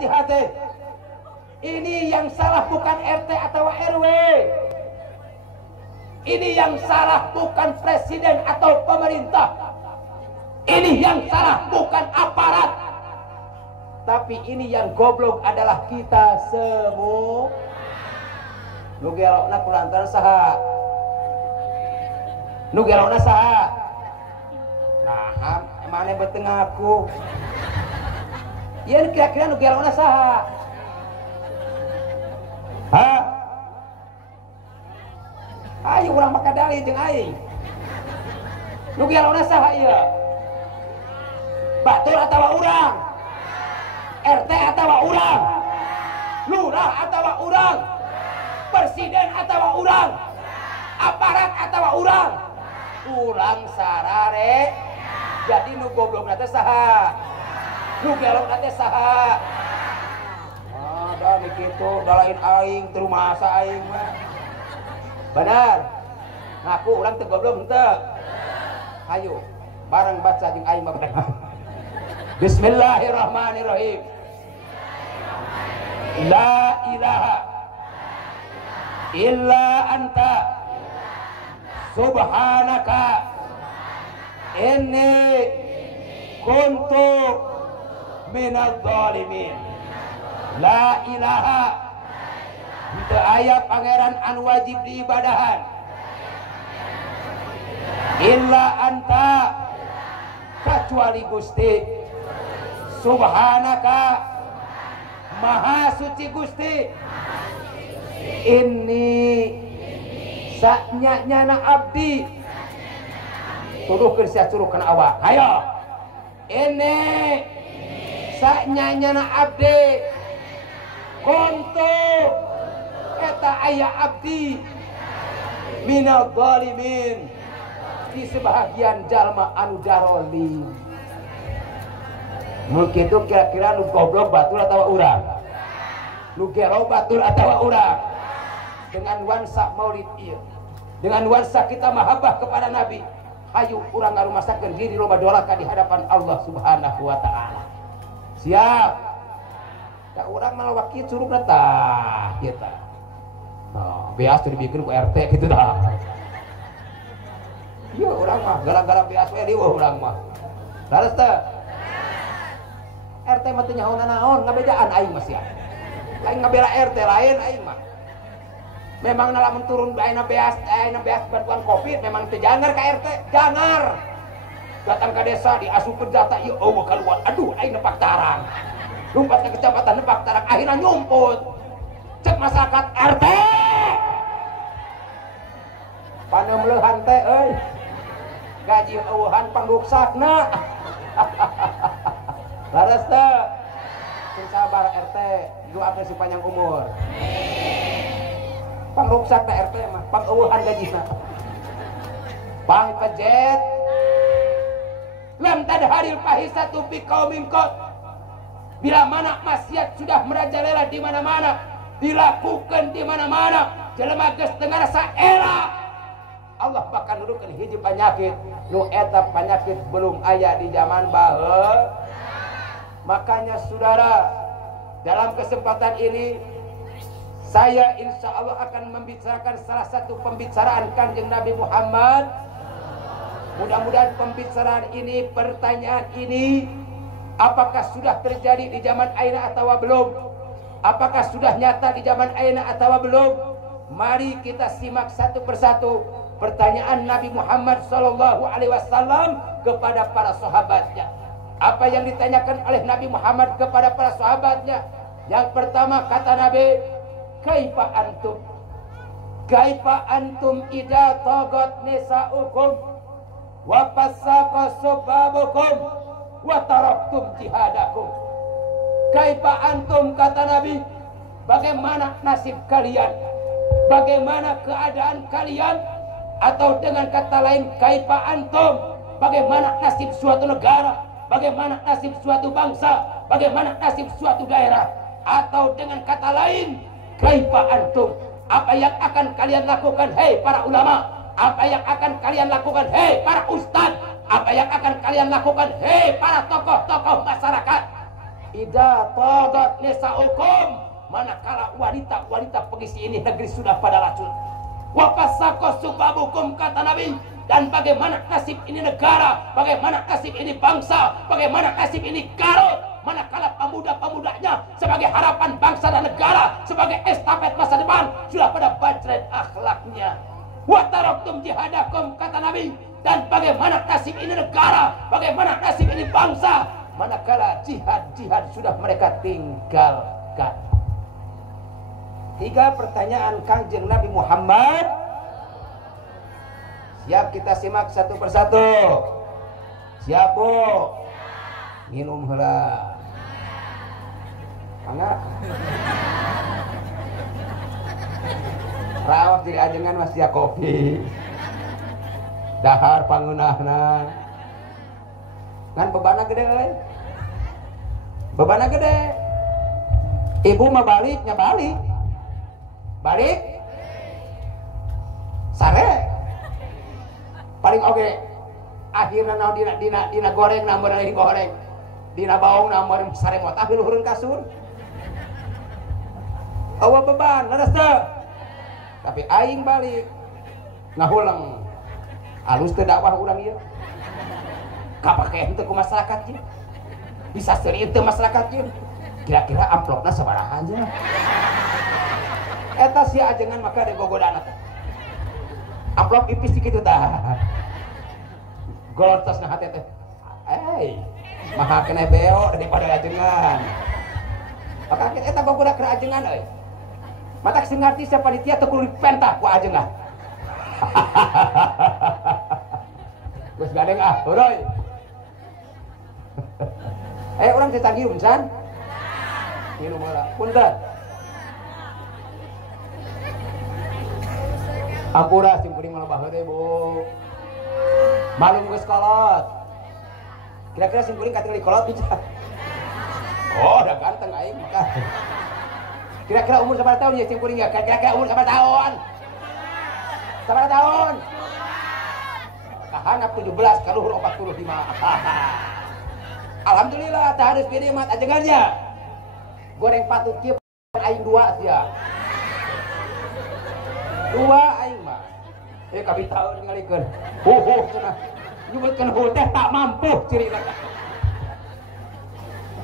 hati-hati. Ini yang salah bukan RT atau RW. Ini yang salah bukan presiden atau pemerintah. Ini yang salah bukan aparat. Tapi ini yang goblok adalah kita semua. Nu gelokna kulantaran saha? Nu gelokna saha? Nah, emane beteng aku. Ieu kira-kira nu gelokna saha? Hah? Ayo urang maka dali jeung aing. Nu gelokna saha ieu? Batur atawa urang? RT atawa urang? Lurah atawa urang? Presiden atawa urang? Aparat atawa urang? Urang sarare. Jadi nu goblokna teh saha? Nu gelokna teh saha? Da kitu dalain aing teu masa aing mah. Benar. Ngaku urang teu goblok henteu. Hayu, bareng baca jeung aing mah bener. Bismillahirrahmanirrahim. La ilaha illa anta subhanaka inni kuntu minadz zalimin. La ilaha teu aya pangeran anu wajib diibadahan illa anta kecuali Gusti subhanaka maha suci Gusti ini saknya-nyana abdi tuduhkeun sia curuhkeun awak hayo ini saknya-nyana abdi kuntu eta aya abdi minal zalimin di sebahagian jalma anu jarolim. Mungkin itu kira-kira lu goblok batur atau urang? Lu gelo batur atau urang? Dengan nuansa maulid ieu, dengan nuansa kita mahabbah kepada Nabi, hayu urang ngarumasakeun diri loba dolaka di hadapan Allah Subhanahu wa taala. Siap. Da urang mah loba kieu curugna tah kieu tah. Nah, beas teh dibikin ku RT kitu dah. Ieu urang mah gara-gara beas we dieuh urang mah. Laras teh RT mah teu nyahoana naon, ngabejaan aing mah sia. Lain ngabela RT lain aing mah. Memang lamun turun ayeuna beas bantuan Covid memang teu jangar ka RT, jangar. Datang ke desa diasukeun data ieu eueuh kaluar. Aduh aing nepak tarang. Lumpat ke kecamatan nepak tarang akhirna nyumput. Cek masyarakat RT. Paneumleuhan teh euy. Gaji eueuhan pangruksakna. Laras teh. Sing sabar RT, doakeun si panjang umur. Pangruksak teh RT mah, pangeueuhan gajina. Pangpejet. Lam tadharil fahisatu fi qaumin qad. Bila mana maksiat sudah merajalela di mana-mana, dilakukan di mana-mana, jelema geus teu ngarasa ela. Allah bakal nuduhkeun hiji penyakit, nu eta penyakit belum aya di zaman baheula. Makanya saudara, dalam kesempatan ini saya insya Allah akan membicarakan salah satu pembicaraan Kanjeng Nabi Muhammad. Mudah-mudahan pembicaraan ini, pertanyaan ini, apakah sudah terjadi di zaman ayeuna atawa belum? Apakah sudah nyata di zaman ayeuna atawa belum? Mari kita simak satu persatu pertanyaan Nabi Muhammad SAW kepada para sahabatnya. Apa yang ditanyakan oleh Nabi Muhammad kepada para sahabatnya? Yang pertama kata Nabi, kaifa antum? Kaifa antum idza tagat nisaukum wa fasaqa subabukum wa taraktum jihadakum? Kaifa antum kata Nabi, bagaimana nasib kalian? Bagaimana keadaan kalian? Atau dengan kata lain, kaifa antum? Bagaimana nasib suatu negara? Bagaimana nasib suatu bangsa? Bagaimana nasib suatu daerah? Atau dengan kata lain, kaifa antum? Apa yang akan kalian lakukan, hei para ulama? Apa yang akan kalian lakukan, hei para ustadz? Apa yang akan kalian lakukan, hei para tokoh-tokoh masyarakat? Idza tadat nisaukum, manakala wanita-wanita pengisi ini negeri sudah pada lacut. Wa fasaqas subabukum, kata Nabi. Dan bagaimana nasib ini negara, bagaimana nasib ini bangsa, bagaimana nasib ini Garut, manakala pemuda-pemudanya sebagai harapan bangsa dan negara, sebagai estafet masa depan sudah pada bajret akhlaknya. Wa taraktum jihadakum, kata Nabi. Dan bagaimana nasib ini negara, bagaimana nasib ini bangsa, manakala jihad sudah mereka tinggalkan. 3 pertanyaan Kangjeng Nabi Muhammad. Siap kita simak satu persatu. Siap Bu? Minum heula. Mangga. Rawak jadi ajengan mas ya kopi. Dahar pangunahna. Kan bebana gede euy. Bebana gede. Ibu mah baliknya balik. Balik. Sare. Paling oke. Akhirna naon dina goreng nameur lagi goreng. Dina baung nameur sare motah luhureun kasur. Awa beban, leres teu. Tapi aing balik. Ngahuleng. Alus teu dakwah urang ieu. Kapake henteu ku masyarakat ieu. Bisa seri teu masyarakat ieu. Kira-kira amplopna sabaraha aja. Eta sia ajengan maka digogodana teh. Amplop ipis kitu tah. Goltos na hate teh. Maha kena beo daripada ajengan. Maka eta gogoda keur ajengan euy. Matak sing ngarti sia panitia teu kudu dipentah ku ajengan. Geus gadeng heuroy. Urang teh tangium san. Minum heula. Punten. Ampura simkuring malabah heureuy Bu. Malum geus kolot. Kira-kira simkuring katingali kolot bisa. Oh, udah ganteng aing maka. Kira-kira umur sabaraha tahun ya simkuring ya? Kira-kira umur sabaraha tahun? Sabaraha tahun? Kahanap 17 kaluhur 45. Alhamdulillah tah harus pede mat ajengannya. Goreng patut kieu aing 2 sia. 2 aing mah. Kabita ngalikeun. Cenah. Nyebutkeun teh tak mampu cirina.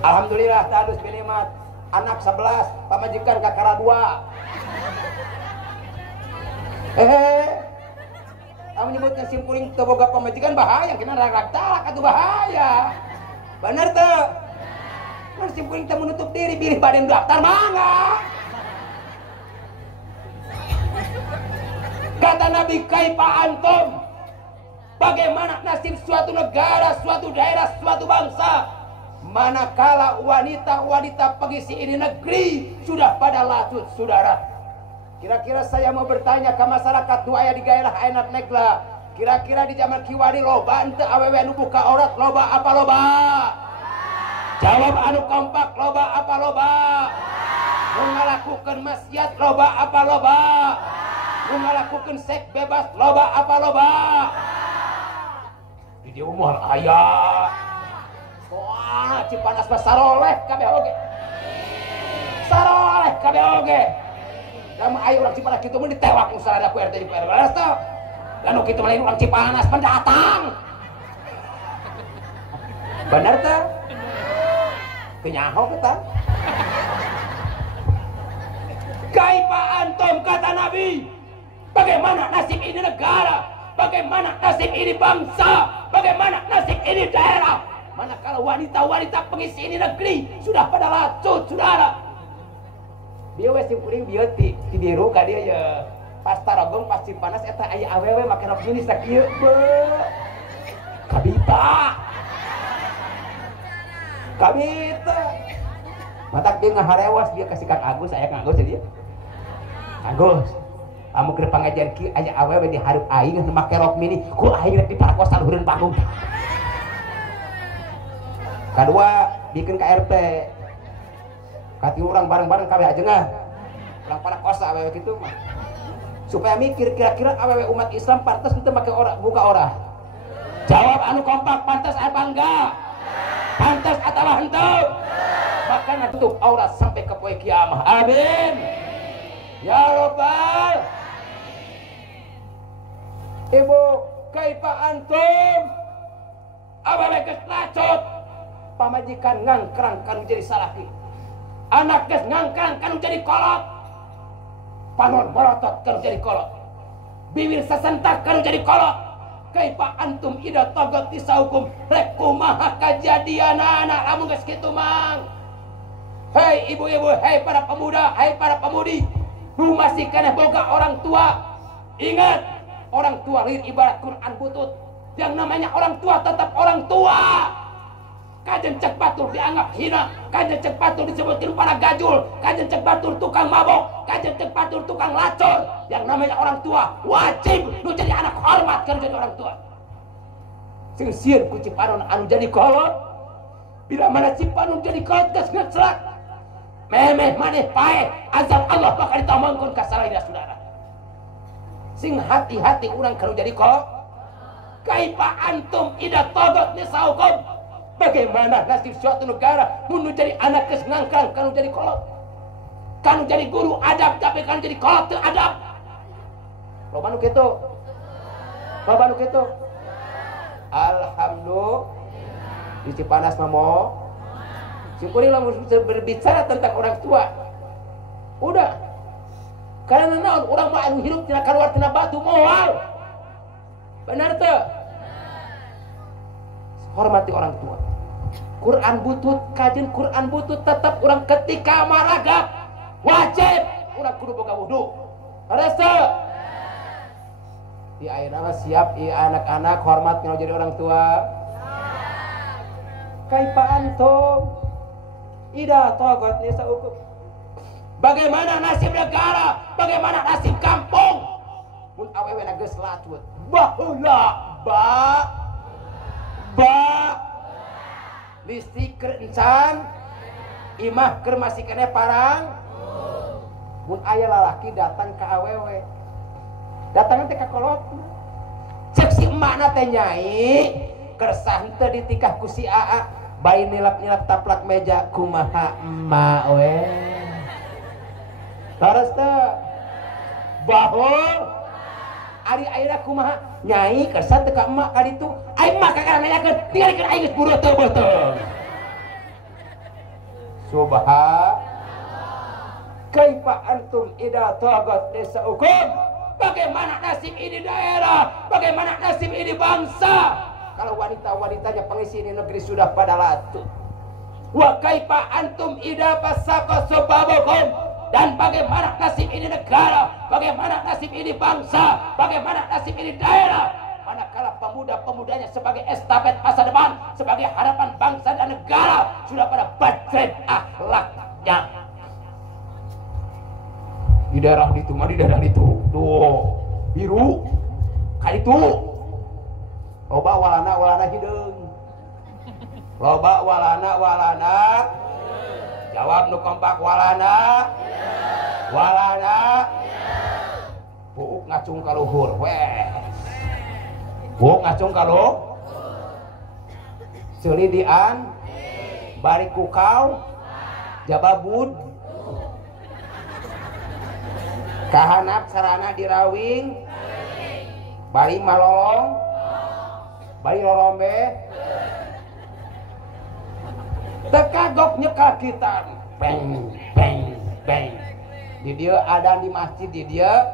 Alhamdulillah tah harus pede mat. Anak 11, pamajikan kakara 2. Kamu nyebutnya simkuring teu boga pamajikan bahaya, kena rag-rag talak atuh bahaya. Bener teu? Mun simkuring teh menutup diri pilih badan daftar mangga. Kata Nabi, kaifa antum? Bagaimana nasib suatu negara, suatu daerah, suatu bangsa manakala wanita-wanita pengisi ini negeri sudah pada lacut, saudara. Kira-kira saya mau bertanya ke masyarakat nu aya di daerah Ayeuna Negla, kira-kira di zaman kiwari loba henteu awewe anu buka aurat, loba apa loba? Jawab anu kompak, loba apa loba? Nu ngalakukeun maksiat, loba apa loba? Nu ngalakukeun seks bebas, loba apa loba? Di dieu moal aya. Wah, Cipanas mah saroleh kabeh oge. Saroleh kabeh oge. Lamun aya urang Cipanas kitu mah ditewak nu sarada ku RT di RW. Beres teu? Lamun kitu mah lain urang Cipanas pendatang. Bener teu? Teu nyaho kita. Kaifa antum, kata Nabi? Bagaimana nasib ini negara? Bagaimana nasib ini bangsa? Bagaimana nasib ini daerah? Manakala wanita-wanita pengisi ini negeri sudah pada lacut, saudara. Dia wes simkuring bieu ti biru ka dia ya. Pas Tarogong pas Cipanas eta aya awewe make rok jenis sakieu beuh. Kabita. Matak dia ngaharewas dia kasih Kang Agus, aya Kang Agus dia. Agus. Amu keur pangajian kieu aya awewe di hareup aing make rok mini, ku aing rek diparkosa luhureun panggung. Kadua bikin KRT. Kati orang bareng-bareng kabeh ajengan. Urang para kosa awewe kitu mah. Supaya mikir kira-kira awewe umat Islam pantes henteu make buka ora. Jawab anu kompak, pantes apa enggak? Pantes atawa henteu? bahkan tutup aurat sampai ke poe kiamah. Amin ya robbal. Ibu kaifa antum abale geus lacut pamajikan ngangkrang kanu jadi salaki, anak geus ngangkrang kanu jadi kolot, panon merotot kanu jadi kolot, bibir sasentak kanu jadi kolot. Kaifa antum ida tagat tisaukum rek kumaha kajadianana lamun geus kitu mang. Hei ibu-ibu, hei para pemuda, hei para pemudi nu masih keneh boga orang tua, ingat orang tua lain ibarat Quran butut. Yang namanya orang tua tetap orang tua. Kajen cek batur dianggap hina, kajen cek batur disebutkan para gajul, kajen cek batur tukang mabok, kajen cek batur tukang lacur. Yang namanya orang tua wajib lu jadi anak hormat kan jadi orang tua. Sing sieun ku Cipanon anu jadi kolot, bila mana Cipanon jadi kolot geus ngeclak. Memeh maneh pae azab Allah bakal ditamangkeun ka salahina saudara. Sing hati-hati urang kalau jadi kolot. Kaifa antum ida tagat nisaukum. Bagaimana nasib suatu negara mun jadi anak geus ngangkrang kanu jadi kolot, kanu jadi guru adab tapi kanu jadi kolot teu adab. Loba nu kitu, loba nu kitu. Alhamdulillah di Cipanas mah moal. Syukuri lah berbicara tentang orang tua. Udah. Karena naon urang mah anu hirup tina kaluar tina batu moal. Benar teu? Hormati orang tua. Quran butut, kajian Quran butut tetap orang ketika maragap wajib orang kudu boga wudu. Rasa di ayeuna mah siap ieu anak-anak hormat kalau jadi orang tua. Kaifa antum ida tagat nisaukum. Bagaimana nasib negara? Bagaimana nasib kampung? Mun awewe na geus latut. Baheula ba listrik keur encan imah keur masih keneh parang. Mun aya lalaki datang ka awewe, datang teh ka kolot, cek si emakna teh nyai kersah teu ditikah ku si aa, bayi nilap-nilap taplak meja kumaha emak we. Terus teh bahul ari ayeuna kumaha nyai kersah teu ka emak ka ditu, aing mah kagak nanyakeun tinggalkeun aing geus buru teu betul. Subhan kaifa antum ida tagat nisaukum. Bagaimana nasib ini daerah? Bagaimana nasib ini bangsa? Kalau wanita-wanitanya pengisi ini negeri sudah pada latu. Wa kaifa antum ida fasaqa subabukum. Dan bagaimana nasib ini negara? Bagaimana nasib ini bangsa? Bagaimana nasib ini daerah? Manakala pemuda-pemudanya sebagai estafet masa depan, sebagai harapan bangsa dan negara sudah pada bajret akhlaknya. Di daerah itu mah di daerah itu tuh biru kali itu loba walana hideung, loba walana jawab nu kompak walana buuk ngacung ka luhur weh, buuk ngacung ka luhur seulidian bari kukau jababud kahanap sarana dirawing bari malolong bari lolombe tekagok nyekal kita beng di dia ada di masjid di dia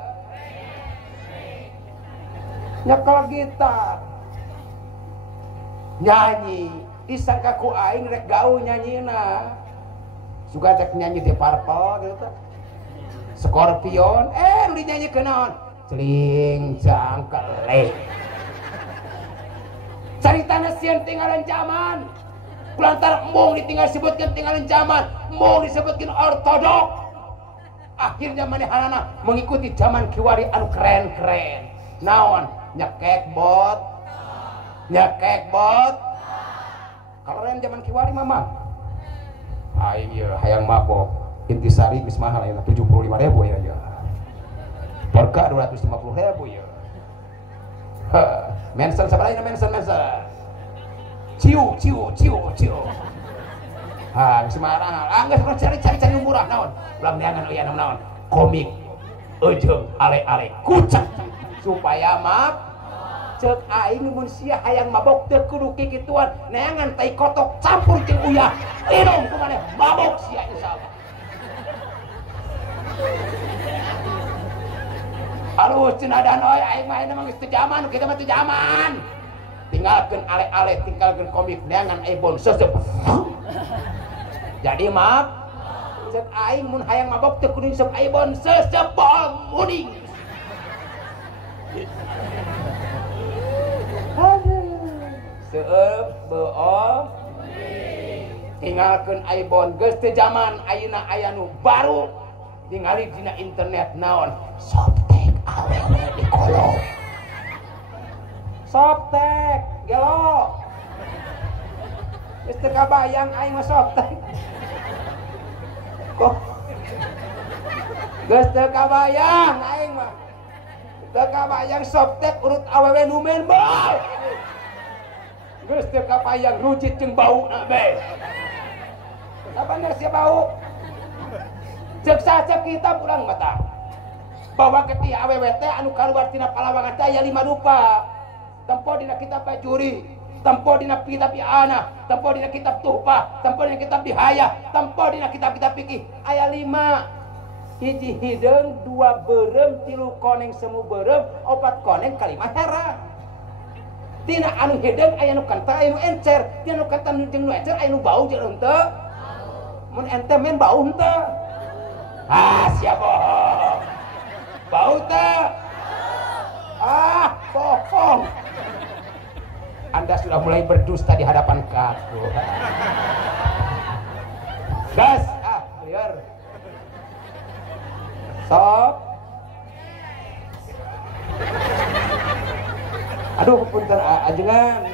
nyekal gitar nyanyi disangka ku aing rek gaul nyanyina suka tek nyanyi di Purple gitu Scorpion lu dinyanyi ke naon celing jangkelek caritana sieun tinggalan zaman kulantar embung ditinggal sebutkan tinggalan zaman embung disebutkan ortodok akhirnya manehanana mengikuti zaman kiwari anu keren-keren naon nyekek bot keren zaman kiwari mama aing ieu hayang mabok intisari geus mahal ya 75.000 ya. Porka 250.000 ya. Mensen sabaraha mention. Ciu. Semarang geus cari-cari murah naon ulah neangan aya naon komik ujung ale-ale kucak supaya maaf cek aing mun sia hayang mabok teu kudu kikituan neangan tai kotok campur jeung uyah minum kumaneh mabok sia insyaallah. Alus cenah oi aing mah emang geus teu zaman kita mah teu zaman. Tinggalkeun ale-ale tinggalkeun komik neangan ibon sesep. Jadi maaf cek aing mun hayang mabok teu kudu sesep ibon sesep bol muning. Seueup beol tinggalkeun ibon geus teu zaman ayeuna aya nu baru tingali dina internet naon softtek awewe di kolong softtek gelo geus teu kabayang aing mah softtek kok geus teu kabayang aing mah teu kabayang softtek urut awewe nu men bae geus teu kabayang rujit jeung bauna be apa bener sia bau cek saja kita pulang mata bahwa ketika awewe teh anu kaluar tina palawangan teh aya 5 rupa tempo dina kitab bajuri tempo dina kitab I'ana tempo dina kitab Tuhfah tempo dina kitab Dihayah tempo dina kitab-kitab fikih aya 5 hiji hideung 2 beureum 3 koneng semu beureum 4 koneng kalimah hera tina anu hideung aya nu kental aya nu encer tina nu kental jeung nu encer aya nu bau jeung henteu mun ente men bau henteu siapa bau teh bohong Anda sudah mulai berdusta di hadapan aku gas liar sok aduh punten ajengan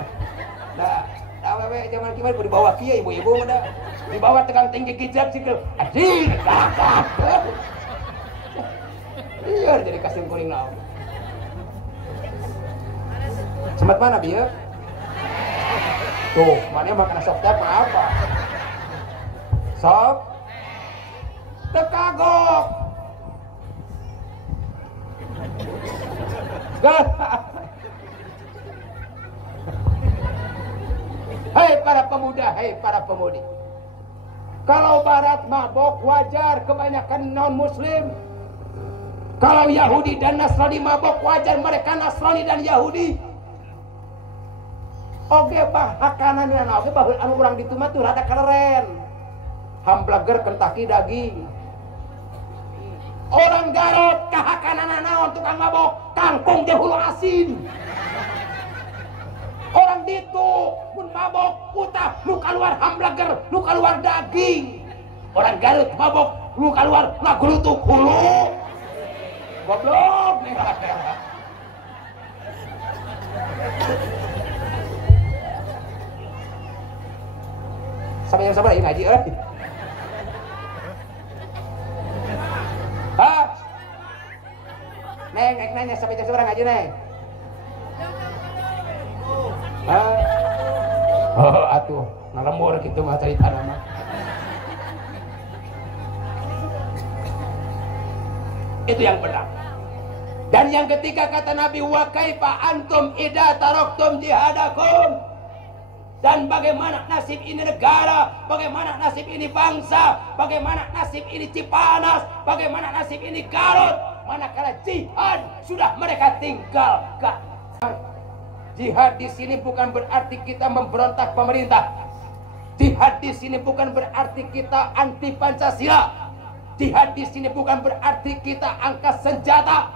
dah awewe zaman kieu kudu dibawa kieu ibu-ibu mah dibawa tegang tinggi kijab sikil anjing kakak iya jadi kasih kuring naon semat mana bieu tuh mana makan sop teh apa sop teu kagok hei para pemuda hei para pemudi kalau barat mabok wajar kebanyakan non muslim. Kalau Yahudi dan Nasrani mabok wajar mereka Nasrani dan Yahudi. Oge bahakanan oge baheul anu urang ditu mah tuh rada kaleren. Hamblager Kentucky daging. Orang Garut kahakanan naon tukang mabok kangkung teh hulu asin. Orang ditu mun mabok utah nu kaluar hamblager nu kaluar daging. Orang Garut mabok nu kaluar ngagulutuk hulu. Goblok nih rakyat. Sampai yang sabar ngaji Neng, nanya sampai yang sabar ngaji neng. Atuh, ngalembur gitu mah cerita nama. Itu yang benar. Dan yang ketiga kata Nabi wa kaifa antum idza taraktum jihadakum. Dan bagaimana nasib ini negara, bagaimana nasib ini bangsa, bagaimana nasib ini Cipanas, bagaimana nasib ini Garut, manakala jihad sudah mereka tinggalkan. Jihad di sini bukan berarti kita memberontak pemerintah. Jihad di sini bukan berarti kita anti Pancasila. Jihad di sini bukan berarti kita angkat senjata,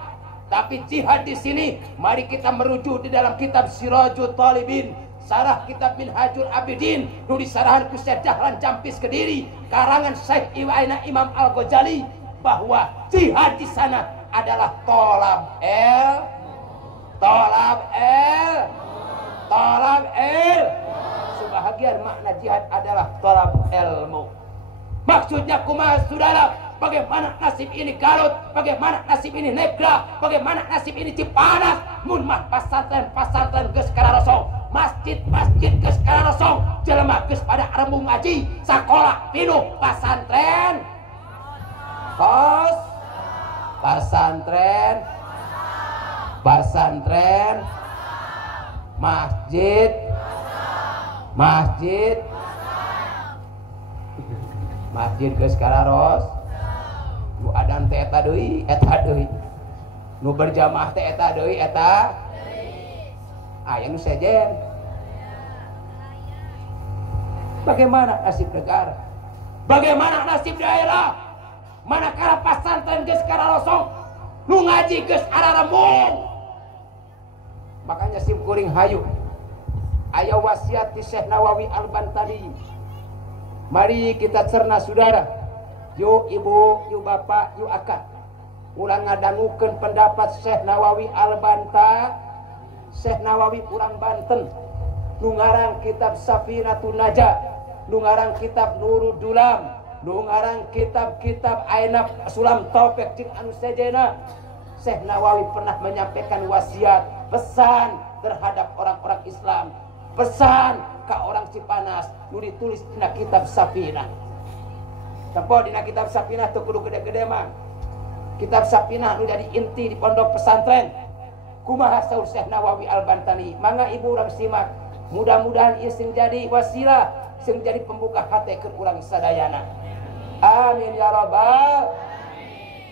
tapi jihad di sini mari kita merujuk di dalam kitab Sirajul Talibin, sarah kitab Minhajul Abidin, nulis sarahan ku Syekh Dahlan Jampis Kediri, karangan Syekh Iwaina Imam Al-Ghazali, bahwa jihad di sana adalah tolab sebahagian makna jihad adalah tolab ilmu. Maksudnya kumaha saudara? Bagaimana nasib ini Garut, bagaimana nasib ini Negra, bagaimana nasib ini Cipanas, mun mah pasantren geus kararosong, masjid-masjid geus karosong jelema geus pada rembung ngaji sakola pinuh pasantren kos pasantren masjid geus kararos nu adan teh eta deui nu berjamaah teh eta deui eta aya nu sejen. Bagaimana nasib negara? Bagaimana nasib daerah? Manakala pasantren geus karosong nu ngaji geus ararembung. Makanya sim kuring hayu aya wasiat ti Syekh Nawawi Al-Bantani. Mari kita cerna saudara. Yuk ibu, yuk bapak, yuk akak. Ulang ngadangukeun pendapat Syekh Nawawi Al-Banta. Syekh Nawawi urang Banten. Nu ngarang kitab Safinatun Najah, nu ngarang kitab Nurul Dulam, nu ngarang kitab-kitab Ainab Sulam Taufik jeung anu sejena. Syekh Nawawi pernah menyampaikan wasiat, pesan terhadap orang-orang Islam, pesan ke orang Cipanas nu ditulis dina kitab Safinah. Tempo dina kitab Safinah teu kudu gede-gede mah. Kitab Safinah nu jadi inti di pondok pesantren. Kumaha saur Syekh Nawawi Al-Bantani. Mangga ibu urang simak. Mudah-mudahan ieu sing jadi wasilah, sing jadi pembuka hati ke urang sadayana. Amin ya rabbal.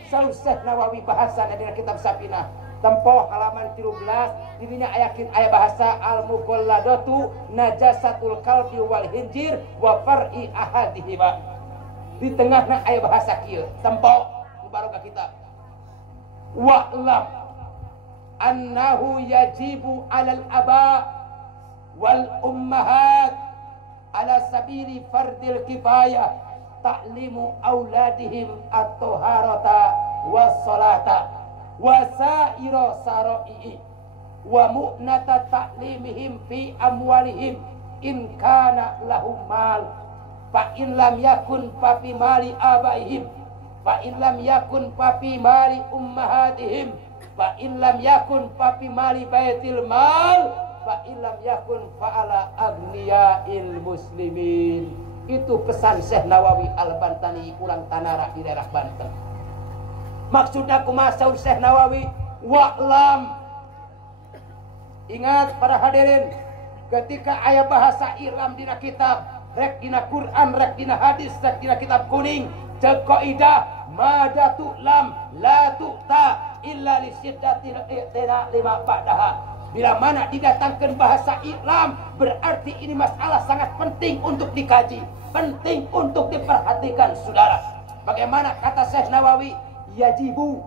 Saur Syekh Nawawi bahasana dina kitab Safinah. Tempo halaman 13 dirinya aya bahasa al-muqalladatu najasatul qalbi wal hinjir wa far'i ahadihima. Di tengahna aya bahasa kieu. Tempo barokah kitab. Wa'lam annahu yajibu 'alal aba wal ummahat ala sabili fardil kifayah ta'limu auladihim at-taharata was salata wa sa'ira sara'i wa mu'nata ta'limihim fi amwalihim in kana lahum mal fa in lam yakun fa fi mali abaihim fa in lam yakun fa fi mali ummahatihim fa in lam yakun fa fi mali baitil mal fa in lam yakun fa ala agniyail muslimin. Itu pesan Syekh Nawawi Al-Bantani urang Tanara di daerah Banten. Maksudnya kumaha saur Syekh Nawawi? Wa'lam. Ingat para hadirin, ketika aya bahasa Iram dina kitab, rek dina Quran, rek dina hadis, rek dina kitab kuning, cek qaidah madatu lam la tu'ta illa li syiddatil i'tina lima ba'daha. Bila mana didatangkan bahasa Islam, berarti ini masalah sangat penting untuk dikaji, penting untuk diperhatikan saudara. Bagaimana kata Syekh Nawawi? Yajibu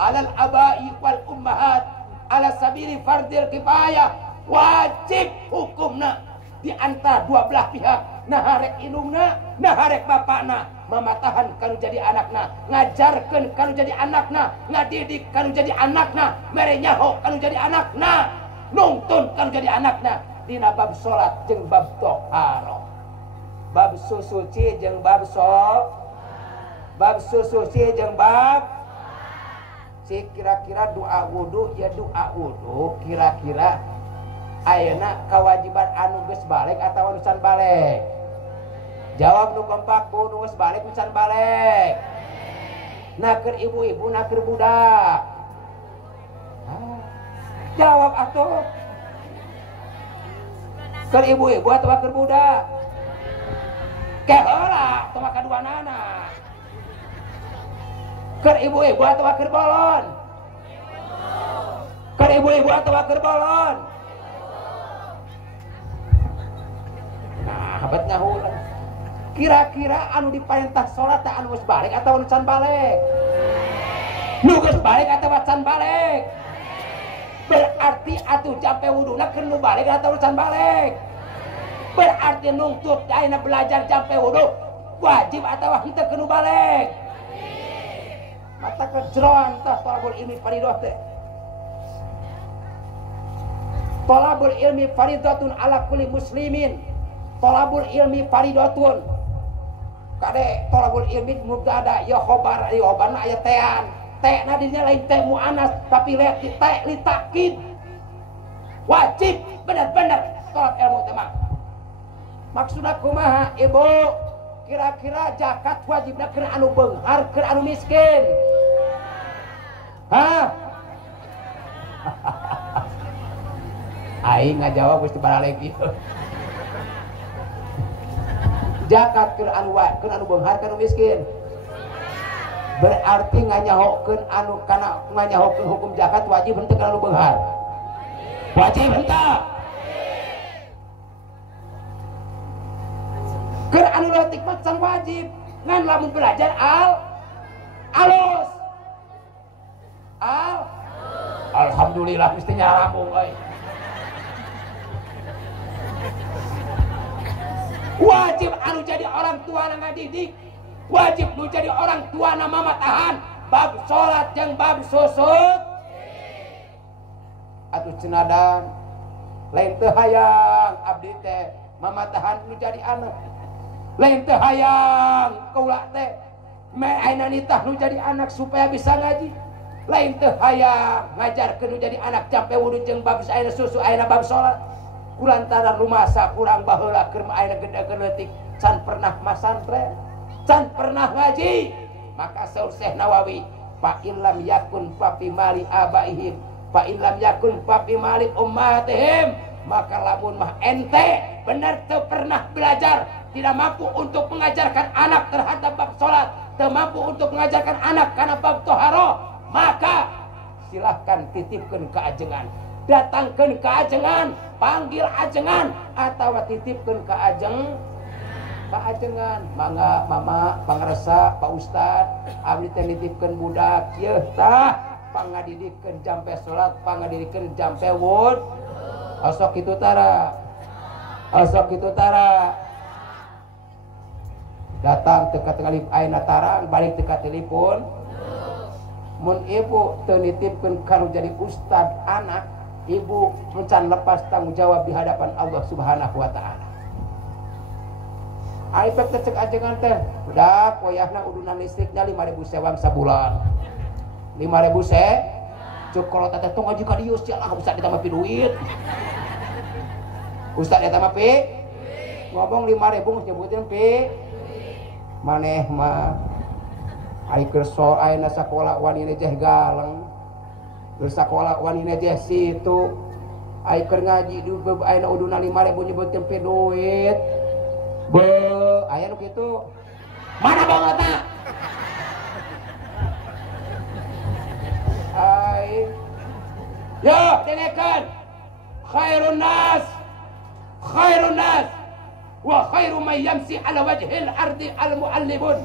alal abai wal ummahat ala sabili fardil kifayah. Wajib hukumna di antara dua belah pihak. Nah harek indungna, nah harek bapakna, mamatahan kalau jadi anakna, ngajarkan kalau jadi anakna, ngadidik kalau jadi anakna, merenyaho kalau jadi anakna, nungtun kalau jadi anakna. Dina bab salat jeung bab toharo, bab susuci jeung bab susuci jeung bab si kira-kira doa wudu ya doa wudu kira-kira ayeuna kewajiban anu geus balik atawa nusan balik? Jawab nu kompak bu, nu geus balik nusan balik. Naker ibu-ibu, naker budak. Jawab atuh. Keur ibu-ibu atawa keur budak? Keheula, teu mah kaduanana. Keur ibu-ibu atawa keur bolon? Keur ibu-ibu atawa keur bolon? Nah, abad ngahulan. Kira-kira anu diparentah salat teh anu geus balik atawa anu can balik? Nu geus balik atawa can balik? Berarti atuh jampe wuduna keur nu balik atawa can balik? Berarti nungtut ayeuna belajar jampe wudu wajib atawa henteu keur nu balik? Mata kejroan tah thalabul ilmi fardhu teh. Thalabul ilmi fardhatun ala kulli muslimin. Thalabul ilmi fardhatun. Kade thalabul ilmi mubtada ya khobar na aya tean. Te na dirinya lain teh muannas tapi teh li takkid. wajib bener-bener tolak ilmu tema. Maksudna kumaha ibu? Kira-kira zakat wajibna keur anu beunghar keur anu miskin? Hah? Aing ngajawab geus baralek kieu. Zakat keur anu beunghar keur anu miskin? Berarti nganyahokeun anu kana nganyahokeun hukum zakat wajib henteu kana anu beunghar? Wajib henteu. Keur anu leutik mah can wajib. Ngan lamun belajar alus. Alhamdulillah mesti nyarambung euy. Wajib anu jadi orang tua na ngadidik, wajib nu jadi orang tua na mamatahan bab salat jeung bab susut. Atuh cenadan lain teu hayang abdi teh mamatahan nu jadi anak. Lain teu hayang kaula teh me ayeuna nitah nu jadi anak supaya bisa ngaji. Lain teu hayang ngajarkeun nu jadi anak campe wudu jeung bab ayeuna susu ayeuna bab salat. Kulantaran rumasa kurang baheula keur ayeuna gede leutik can pernah masantren, can pernah ngaji. Maka saur Syekh Nawawi, fa illam yakun fa fi mali abaihim, fa illam yakun fa fi mali ummatihim, maka lamun mah ente benar teu pernah belajar, tidak mampu untuk mengajarkan anak terhadap bab salat, teu mampu untuk mengajarkan anak kana bab toharoh, maka silahkan titipkeun ka ajengan. Datangkeun ka ajengan, panggil ajengan atawa titipkeun ka ajengan. Mangga mama pangaresa Pak Ustad, abdi teh nitipkeun budak ieu tah pangadidikeun jampe salat, pangadidikeun jampe wud. Osok kitu tara. Datang teu ka tengalip ayeuna tarang, balik teu ka telepon. Mun ibu teu nitipkeun kanu jadi ustad anak, ibu mencan lepas tanggung jawab di hadapan Allah Subhanahu wa taala. Aipek teh cek ajengan teh, budak wayahna udunan listriknya 5.000 sewang sabulan. 5.000 se? Cuk kalau teteh tong ngaji ka dieu sia lah ustad eta mah pi duit. Ustad eta mah pi ngomong 5.000 geus nyebutin pi. Maneh mah ai keur so ayeuna sakola wanina jeh galeng. Bersakola wanina jeh situ ai keur ngaji du ayeuna uduna 5.000 nyebutkeun pe duit be aya nu kitu mana bangetna ai yo dengekeun khairun nas wa khairu may yamsi ala wajhil ardi al muallibun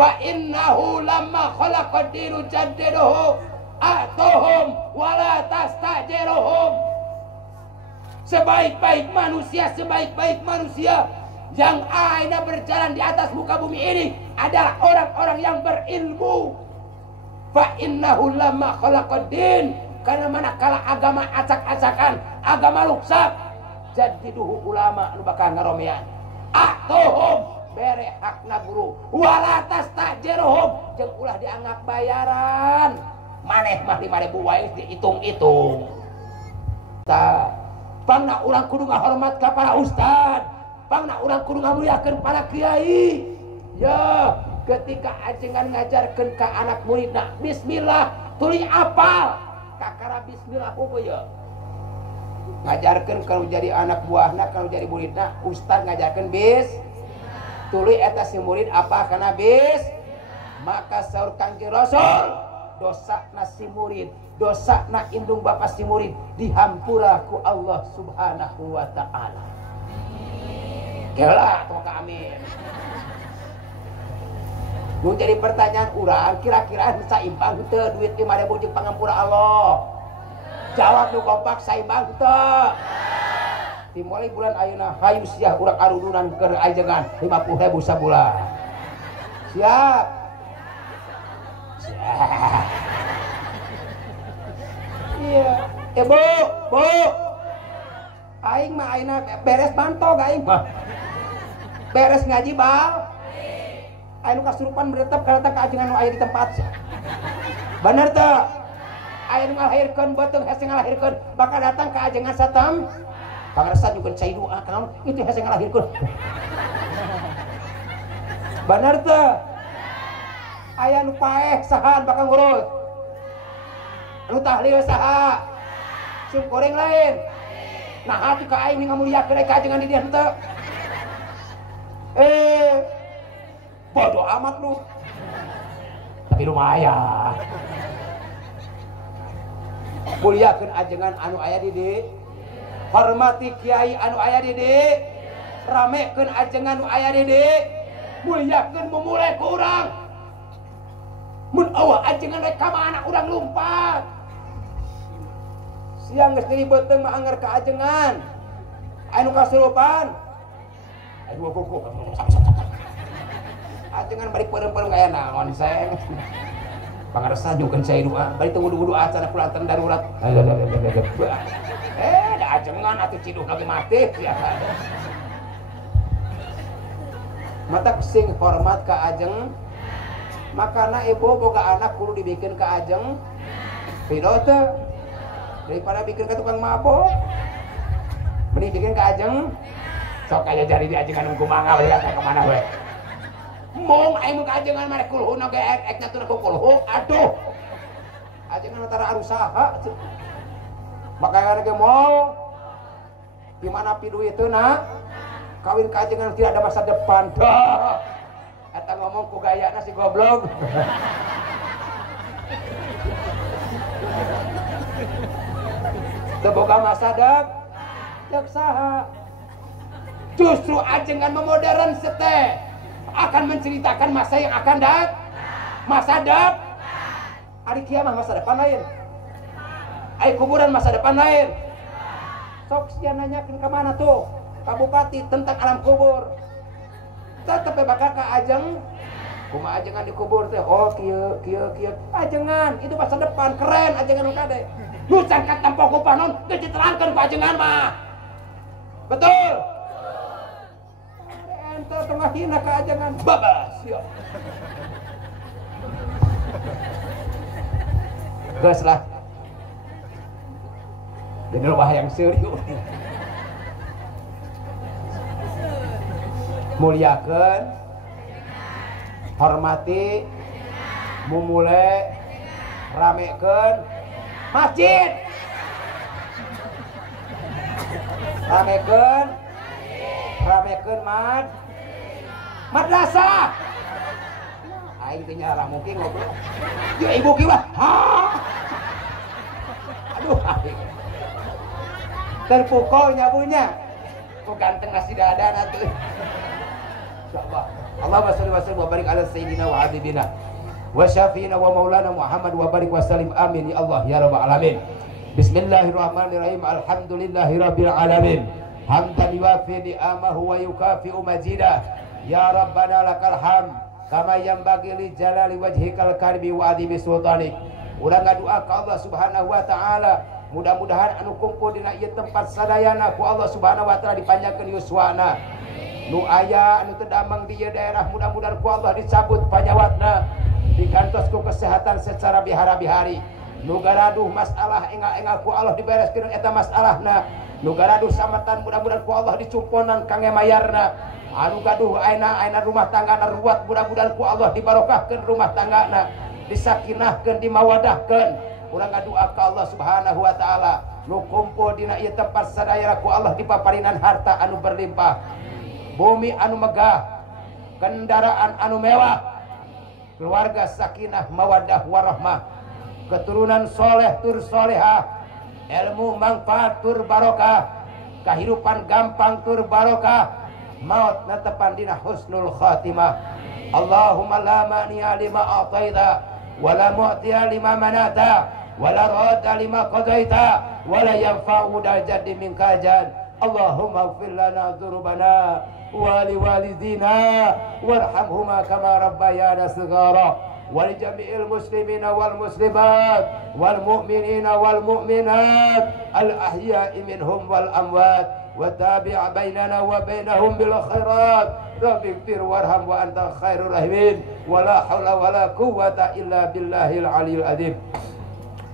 fa innahu lamma khalaqa dinu jaddiduhu atuhum wala tastajiruhum. Sebaik-baik manusia yang aina berjalan di atas muka bumi ini adalah orang-orang yang berilmu. Fa innahu lamma khalaqad din, karena manakala agama acak-acakan, agama rusak, jadiduhu ulama nu bakal ngaromean. Atuhum bere hakna guru, wala tastajiruhum jeung ulah dianggap bayaran. Maneh mah 5.000 wae dihitung-hitung. Tah, pangna urang kudu ngahormat ka para ustad, pangna urang kudu ngamuliakeun para kiai. Ya, ketika ajengan ngajarkeun ka anak muridna bismillah, tuluy apal. Kakara bismillah heuh ya. Ngajarkeun kalau jadi anak buahna, kalau jadi muridna, ustad ngajarkeun tuluy eta si murid apa kana maka saur Kangjeng Rasul, dosa si murid, dosa indung bapak si murid dihampura ku Allah Subhanahu wa ta'ala. Gila toka amin. Mun jadi pertanyaan urang, kira-kira saimbang teu duit 5.000 jeung pangampura Allah? Jawab nu kompak, saimbang teu? Dimulai bulan ayeuna hayu siah urang arudunan keur ajengan 50.000 sabulan. Siap. Iya, Bu. Aing mah ayeuna beres mantog aing mah. Beres ngaji bal. Aing kasurupan beretep kareta ka ajengan nu aya di tempat. Bener teu? aya nu ngalahirkeun beuteung hese ngalahirkeun bakal datang ka ajengan satam pangarsa juga cai doa kamu itu hese ngalahirkeun bener teu aya nu paeh saha bakal ngurus anu tahlil saha sim goreng lain nah hati ka aing ngamuliakeun ka ajengan di dieu henteu bodoh amat lu tapi lumayan muliakeun ajengan anu aya di dieu hormati kiai anu aya di dieu ramekeun ajengan anu aya di dieu muliakeun memulai ku urang mun eueuh ajengan rek ka mana urang lumpat siang geus diri beuteung mah anger ka ajengan anu kasurupan aduh kok ajengan balik perem-perem kaya naon seng pangarsa juga saya doa balik tunggu acara kulatan darurat da ajengan atuh ciduk lagi mati ya mata sing hormat ka ajeng makana ibu boga anak kudu dibikin ka ajeng pidot daripada bikin ka tukang mabok mending bikin ka ajeng sok kaya jari di ajengan kumaha we ka mana we mong aing ka ajengan mah kulhu na ge ek nyatuna ku kulhu aduh ajengan antara arusaha makanya ge mau gimana pidu itu na kawin ka ajengan tidak ada masa depan dah eta ngomong ku gayana si goblok teu boga masa depan saha justru ajengan memodern sete akan menceritakan masa yang akan datang masa depan hari kiamah masa depan lain hari kuburan masa depan lain sok sia nanyakeun ka mana tuh ka bupati tentang alam kubur tetep bakal ka ajeng kumaha ajengan dikubur teh oh kieu ajengan itu masa depan keren ajengan nu kade nu can katampo ku panon teu diterangkeun ku ajengan mah betul ente tengah hina ka ajengan babas ya geus lah dengan yang serius muliakeun hormati mumule ramekeun masjid ramekeun madrasah aing teh nyala mungkin ngobrol ya ibu kieu ha aduh terpukul nyabunya ku ganteng nasi dadana tuh insyaallah Allahumma shalli wa sallim wa barik ala sayyidina wa habibina wa syafiina wa maulana Muhammad wa barik wa sallim amin ya Allah ya rabbal alamin bismillahirrahmanirrahim alhamdulillahi rabbil alamin hamdan yuwafi ni'amahu wa yukafi'u majidah ya rabbana lakal hamd kama yanbaghi li jalali wajhikal karimi wa adimi sultanik ulah ngadua ka Allah subhanahu wa ta'ala mudah-mudahan anu kumpul dina ieu tempat sadayana ku Allah subhanahu wa ta'ala dipanjangkeun yuswana nu aya anu teu damang di ieu daerah mudah-mudahan ku Allah dicabut panyawatna digantos ku kesehatan secara bihara-bihari nu garaduh masalah engal-engal ku Allah dibereskeun eta masalahna nu garaduh samatan mudah-mudahan ku Allah dicumponan kangge mayarna anu gaduh aina rumah tanggana ruwat mudah-mudahan ku Allah dibarokahkeun rumah tanggana disakinahkeun dimawadahkeun urang ngadua ka Allah subhanahu wa ta'ala nu kumpul dina ieu tempat sadaya ku Allah dipaparinan harta anu berlimpah bumi anu megah kendaraan anu mewah keluarga sakinah mawaddah warahmah keturunan soleh tur solehah ilmu manfaat tur barokah kehidupan gampang tur barokah maut natepan dina husnul khatimah Allahumma la mani'a lima a'taita wa la mu'tiya lima manata wa la radda lima qadaita wa la yanfa'u dal jaddi minka jad Allahumma ighfir lana dzunubana wa li walidina warhamhuma kama rabbayana shighara wa li jami'il muslimina wal muslimat wal mu'minina wal mu'minat al ahya'i minhum wal amwat وتابع بيننا وبينهم بالخيرات رب اغفر وارحم وانت خير الراحمين ولا حول ولا قوة الا بالله العلي العظيم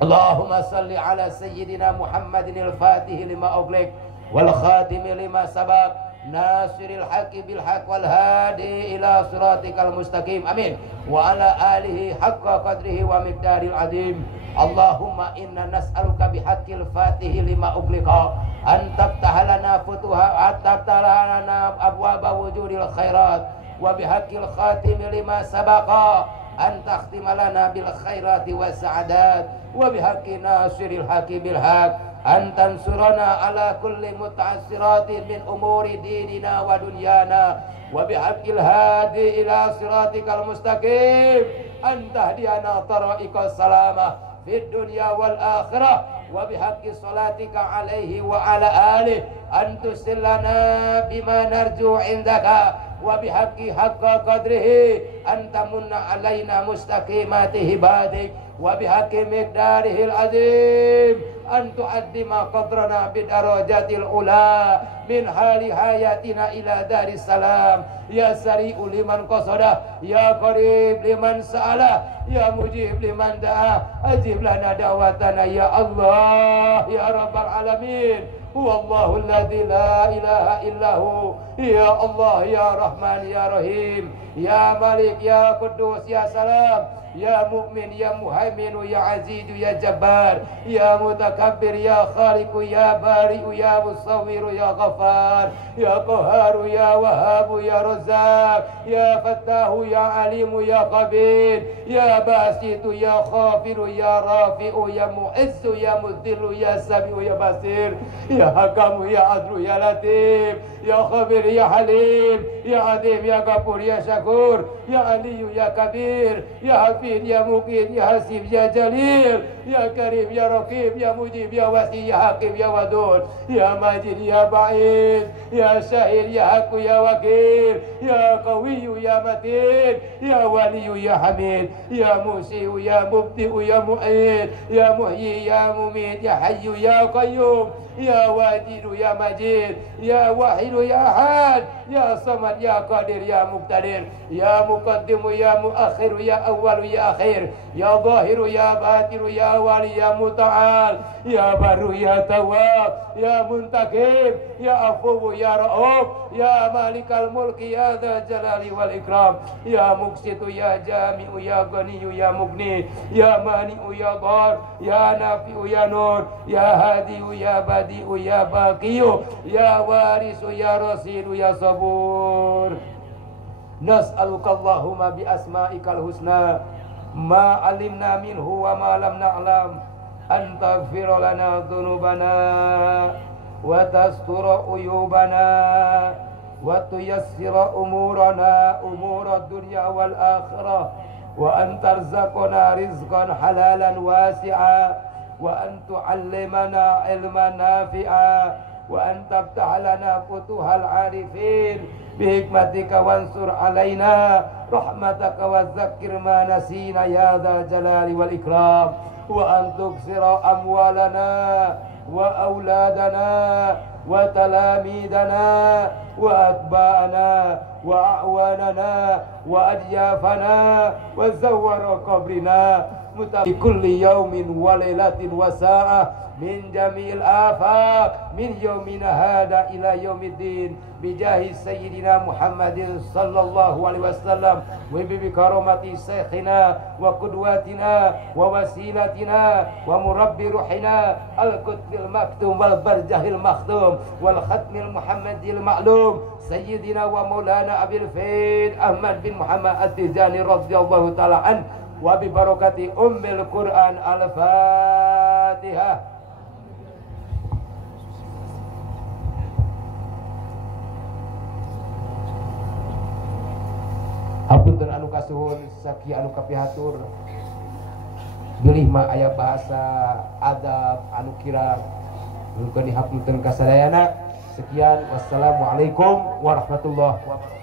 Allahumma salli ala sayyidina Muhammadin al-fatih lima ughliq wal khatim lima sabaq nasiril haqqi bil haqq wal hadi ila siratikal mustaqim. Amin. Wa ala alihi haqqa qadrihi wa miqdaril azim. Allahumma inna nas'aluka bihaqqil fatih lima ughliqa an taftaha lana futuha taftaha lana abwaba wujudil khairat wa bihaqqil khatim lima sabaqa an takhtima lana bil khairati was sa'adat wa bihaqqi nasiril haqqi bil haqq an tansurana ala kulli muta'assiratin min umuri dinina wa dunyana wa bihaqqil hadi ila siratikal mustaqim an tahdiyana tariqas salamah fid dunya wal akhirah wa bihaqqi salatika alaihi wa ala alihi an tusillana bima narju indaka wa bihaqqi haqqa qadrihi anta munna alaina mustaqimati ibadik wa bihaqqi miqdarihil azim an tu'addima qadrana bidarajatil ula min hali hayatina ila daris salam ya sari'u liman qasada ya qarib liman sa'ala ya mujib liman da'a ajib lana da'watana ya Allah ya rabbal alamin huwallahu alladzi la ilaha illahu ya Allah ya Rahman ya Rahim ya Malik ya Quddus ya Salam ya Mu'min ya Muhaimin ya Aziz ya Jabbar ya Mutakabbir ya Khaliq ya Bari ya Musawwir ya Ghaffar ya Qahhar ya Wahhab ya Razzaq ya Fattah ya Alim ya Khabir ya Basit ya Khafir ya Rafi ya Mu'izz ya Mudhill ya Sami ya Basir ya Hakam ya Adlu ya Latif ya Khabir ya Halim ya Adim ya Ghafur ya Syakur ya Ali ya Kabir ya Hafid ya Muqit ya Hasib ya Jalil ya Karim ya Raqib ya Mujib ya Wasi ya Hakim ya Wadud ya Majid ya Ba'id ya Syahir ya Haqqu ya Wakil ya Qawiyyu ya Matin ya Waliyyu ya Hamid ya Musi'u ya Mubdi'u ya Mu'id ya Muhyi ya Mumit ya Hayyu ya Qayyum ya Wajidu ya Majid ya Wahidu ya Ahad ya Samad ya Qadir ya Muqtadir ya Muqaddimu ya Muakhiru ya Awwalu ya Akhir ya Zahiru ya Batiru ya Wali ya Muta'al ya Baru ya Tawwab ya Muntaqim ya Afuwu ya Ra'uf ya Malikal Mulki ya Dzal Jalali wal Ikram ya Muqsitu ya Jami'u ya Ghaniyyu ya Mughni ya Mani'u ya Dhar ya Nafi'u ya Nur ya Hadiyu ya Badi'u ya Baqiyu ya Warisu ya Rasidu ya Sabur. Nas'aluka Allahumma bi asma'ikal husna ma alimna minhu wa ma lam na'lam an taghfira lana dhunubana wa tastura uyubana wa tuyassira umurana umurad dunya wal akhirah wa an tarzaqana rizqan halalan wasi'a wa an tu'allimana ilman nafi'a wa an tabtah lana futuhal arifin bihikmatika wansur alaina rahmataka wa zakir ma nasina ya dzal jalali wal ikram wa an tuksira amwalana wa auladana wa talamidana wa atba'ana wa a'wanana wa adyafana wa zawwara qabrina mutabi kulli yawmin wa lailatin wa sa'ah min jami'il afaq min yaumina hada ila yaumiddin bijahi sayyidina Muhammadin sallallahu alaihi wasallam wa bi karamati syekhina wa qudwatina wa wasilatina wa murabbi ruhina al-qutbil maktum wal barjahil makhtum wal khatmil muhammadil ma'lum sayyidina wa maulana Abil Faid Ahmad bin Muhammad At-Tijani radhiyallahu ta'ala an wa bi barakati ummil Qur'an al-Fatihah. Hapunten anu kasuhun sakia anu kapihatur bilih mah aya bahasa adab anu kirang mungkin hapunten kasadayana. Sekian, wassalamualaikum warahmatullahi wabarakatuh.